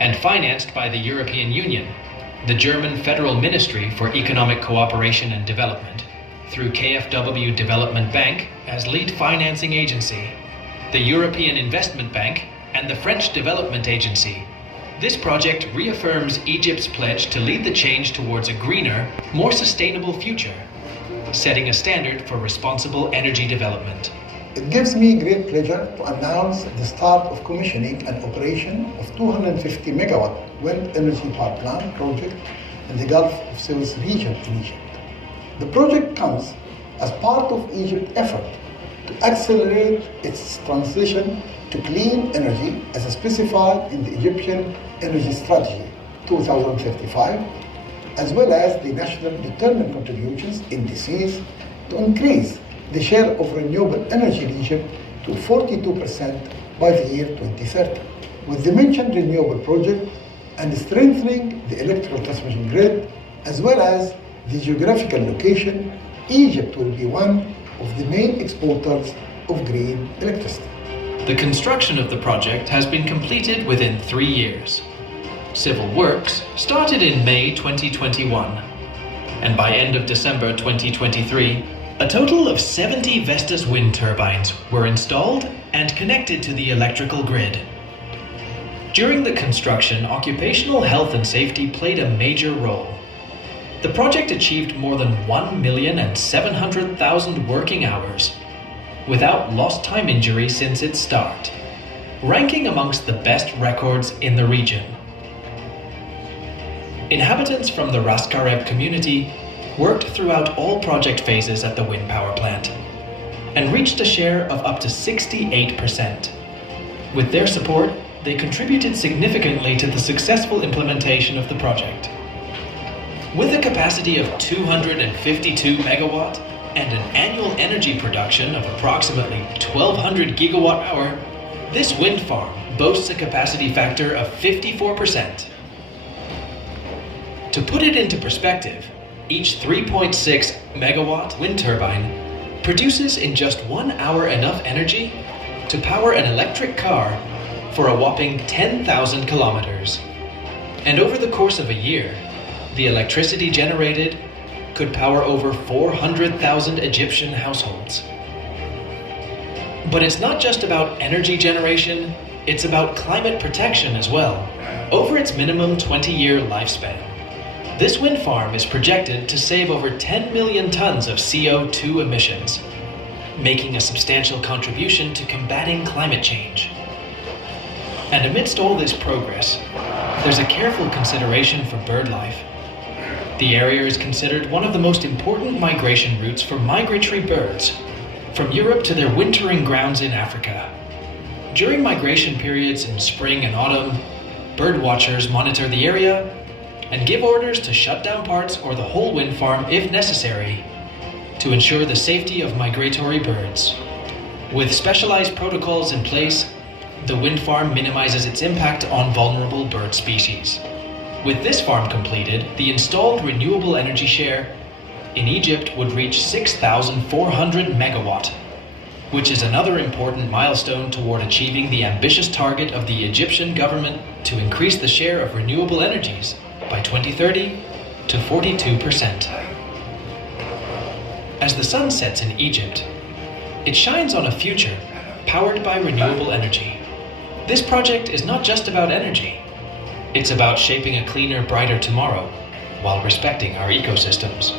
and financed by the European Union, the German Federal Ministry for Economic Cooperation and Development, through KfW Development Bank as lead financing agency, the European Investment Bank, and the French Development Agency. This project reaffirms Egypt's pledge to lead the change towards a greener, more sustainable future, setting a standard for responsible energy development. It gives me great pleasure to announce the start of commissioning and operation of 250 megawatt wind energy power plant project in the Gulf of Suez region in Egypt. The project comes as part of Egypt's effort to accelerate its transition to clean energy as specified in the Egyptian Energy Strategy 2035, as well as the national determined contributions indices to increase the share of renewable energy in Egypt to 42% by the year 2030. With the mentioned renewable project and strengthening the electrical transmission grid, as well as the geographical location, Egypt will be one of the main exporters of green electricity. The construction of the project has been completed within 3 years. Civil works started in May 2021, and by end of December 2023, a total of 70 Vestas wind turbines were installed and connected to the electrical grid. During the construction, occupational health and safety played a major role. The project achieved more than 1,700,000 working hours without lost time injury since its start, ranking amongst the best records in the region. Inhabitants from the Ras Karev community worked throughout all project phases at the wind power plant and reached a share of up to 68%. With their support, they contributed significantly to the successful implementation of the project. With a capacity of 252 megawatt and an annual energy production of approximately 1,200 gigawatt hour, this wind farm boasts a capacity factor of 54%. To put it into perspective, each 3.6 megawatt wind turbine produces in just 1 hour enough energy to power an electric car for a whopping 10,000 kilometers. And over the course of a year, the electricity generated could power over 400,000 Egyptian households. But it's not just about energy generation, it's about climate protection as well. Over its minimum 20-year lifespan, this wind farm is projected to save over 10 million tons of CO2 emissions, making a substantial contribution to combating climate change. And amidst all this progress, there's a careful consideration for bird life. The area is considered one of the most important migration routes for migratory birds, from Europe to their wintering grounds in Africa. During migration periods in spring and autumn, bird watchers monitor the area and give orders to shut down parts or the whole wind farm if necessary to ensure the safety of migratory birds. With specialized protocols in place, the wind farm minimizes its impact on vulnerable bird species. With this farm completed, the installed renewable energy share in Egypt would reach 6,400 megawatt, which is another important milestone toward achieving the ambitious target of the Egyptian government to increase the share of renewable energies by 2030 to 42%. As the sun sets in Egypt, it shines on a future powered by renewable energy. This project is not just about energy. It's about shaping a cleaner, brighter tomorrow while respecting our ecosystems.